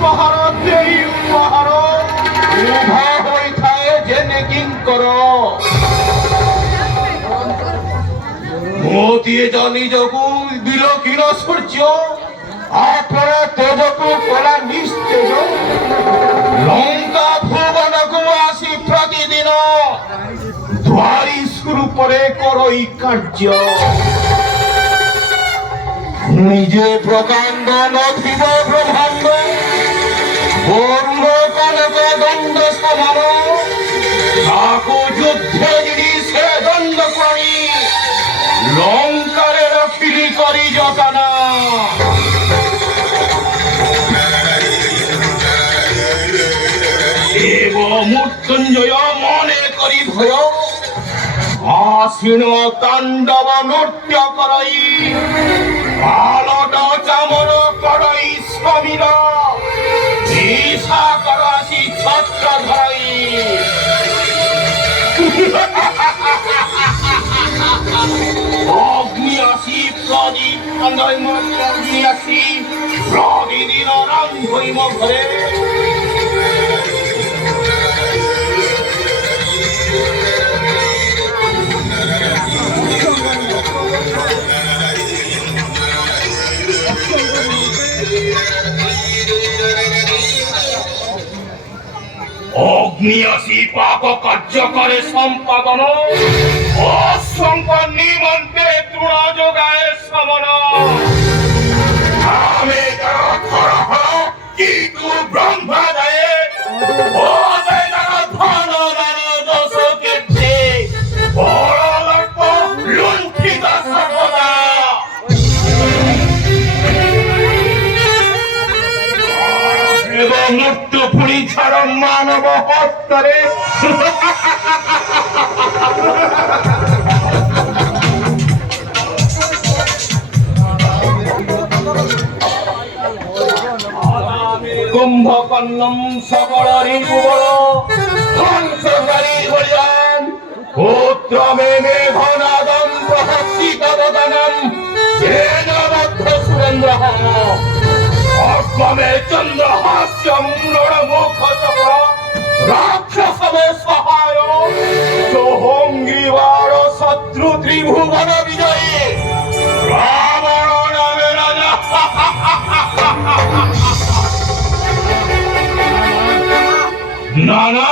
ଉପହାର ଦେଇ ଉପହାର ଉଭା ହୋଇଥାଏ ଯେନେ କିଙ୍କର ମୋତିଏ ନିଜକୁ ବିଲୋକିନ ସୂର୍ଯ୍ୟ ଆପଣ ତେଜକୁ କଲା ନିସ୍ତେଜ ଲଙ୍କା ଭୁବନକୁ ଆସି ପ୍ରତିଦିନ ଦ୍ୱାରୀ ସ୍ୱରୂପରେ କରଇ କାର୍ଯ୍ୟ নিজে প্রকাণ্ড নথিব ব্রহ্মাণ্ড বরুণ কনক দণ্ড সমান তাকু যুদ্ধে যিনি সে দণ্ড করি লঙ্কারে রখিলি করি যতনা দেব মৃত্যুঞ্জয় মনে করি ভয় আসীন তাণ্ডব নৃত্য করই আলট চামর করই সমীর ঈশা করাসি ছত্র ধরাই অগ্নি আসি প্রদীপ অগ্নি আসি প্রতিদিন রান্ধইম ঘরে অগ্নি আসি পাপ কার্য করে সম্পাদন অসংখ্য নিমন্ত্রে তৃণ যোগায় সমন আমি কিন্তু ব্রহ্মা দেয় ও ধন দোষ কেটে বড় লোক লুণ্ঠিত সর্বদা এবং মৃত্যু পুরী ছাড় মানব হস্তরে কুম্ভকর্ণম সকল রিপুবল ধ্বংসকারী হরিয়ান পুত্র মে মেঘনাদম প্রহসিত বদনম জেনবদ্ধ সুরেন্দ্রঃ অগ্মে চন্দ্রহাস্যম নরমুখ চক্র রাক্ষসবে সহায় সোহঙ্গিবার শত্রু ত্রিভুবন বিজয়ী রাবণ নামে রাজা না না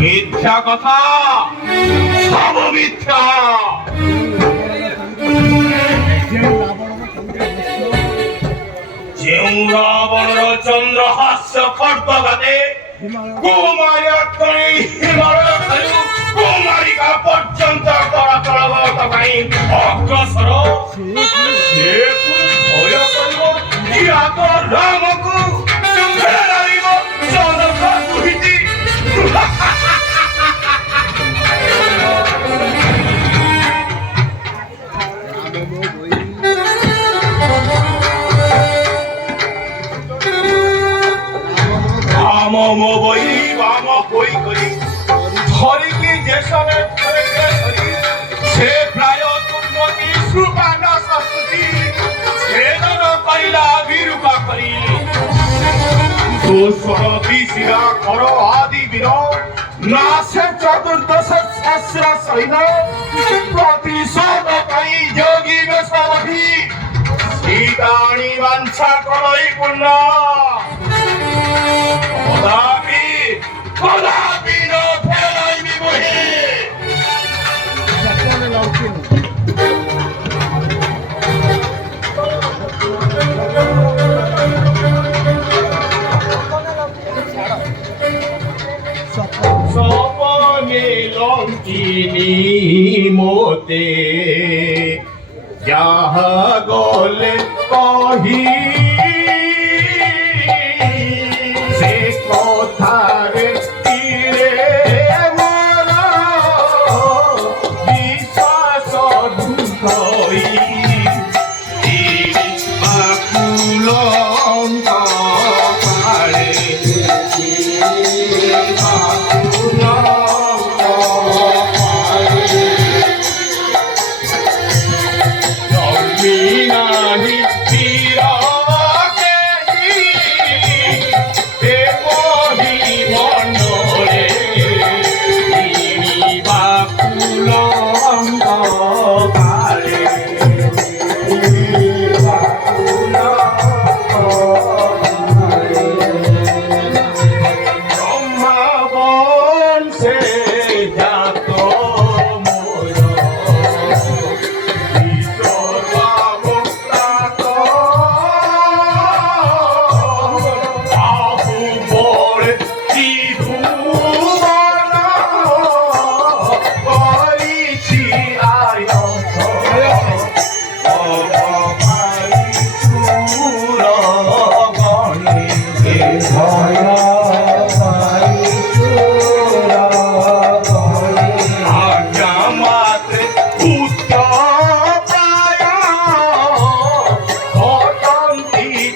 মিথ্যা কথা সব মিথ্যা ଯେଉଁ ରାବଣର ଚନ୍ଦ୍ରହାସ୍ୟ ଖଡ୍ଗଘାତେ କୁମାରୀ ହିମାଳୟ ଠାରୁ କୁମାରିକା ପର୍ଯ୍ୟନ୍ତ କରାକଳବତ ପାଇଁ ଅଗ୍ରସର ସେ ଭୟ କରିବ କିରାତ ରାମକୁ ଫେରାଇବ ଜନକ ଦୁହିତି মো বই বাম বই করি ধরিকি যেসবে সে প্রায় উন্নতি সুপানা সংস্কৃতি ছেদন কইলা বিরূপা করি দোষর বিশিরা কর আদি বীর নাশে চতুর্দশ সহস্র সৈন্য প্রতিশোধ পাই যোগী বেশবধি সীতাণী বাঞ্ছা করই পূর্ণ কদাপি ন ফেরাইবি বহি সপনে লঙ্কিনী মোতে যাহা গলে কহি কথারে তীরে মন বিশ্বাস দুঃখই আকুল পারে আকুল পারে জমি নাহি তীরা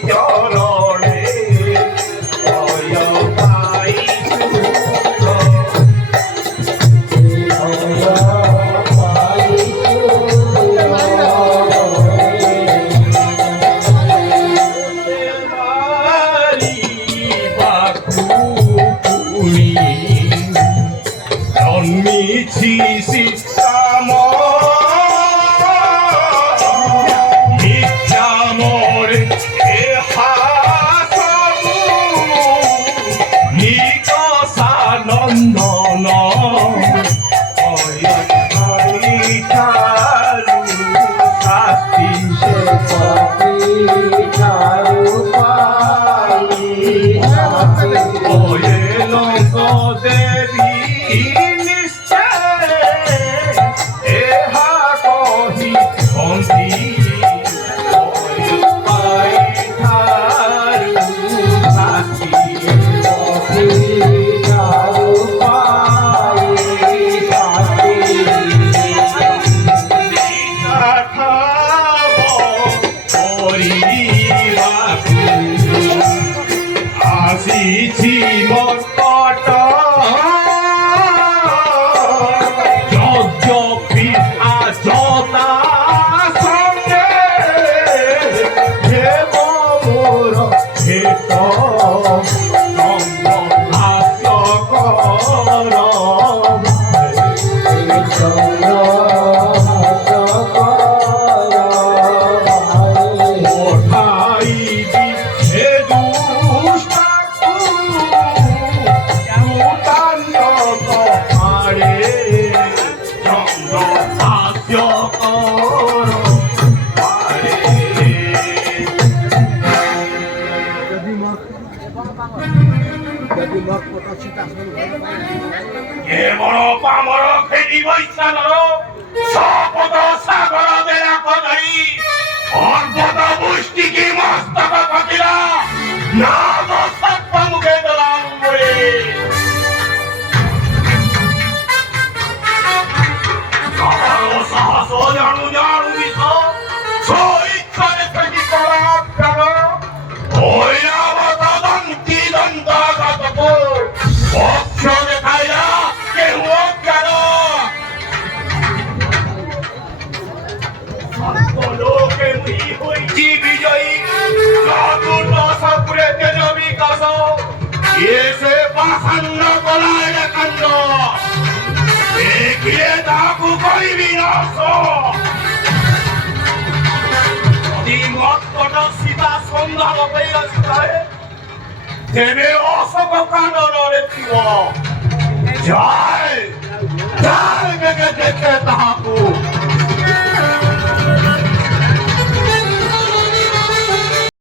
চরণে ভয় পাইছু জন্মিছি সীতাম নিত্যামরে হাসবু নিকষানন্দন শাস্তি লঙ্ক দেবী আসিছি মর্কট যজ্ঞপি আজতা সঙ্গে দেব মোর হেত হাস্য কর বড় পামর খেলি বৈশালর সপদ সাগর দেয়া কদরি অর্বত মুষ্টিকে মস্তক কাটিলা নাম সত্য মুখে দলাম বলে সাহস জানু জানু বিষ সইচ্ছারে থেকে করা প্রাণ ঐরাবত দন্তি দন্ত ঘাতক পক্ষ দেখাইলা কেউ অজ্ঞান লোকে মুই হইছি বিজয়ী চতুর্দশ পুরে তেজ বিকাশ এসে পাষাণ্ড গলায় কাণ্ড দেখিয়ে তাহাকু করিবি নাশ যদি মৎকট সীতা সন্ধান পাইয়া সীতায় তেবে অশোক কানন রেখিব জয় জয় বেগে দেখে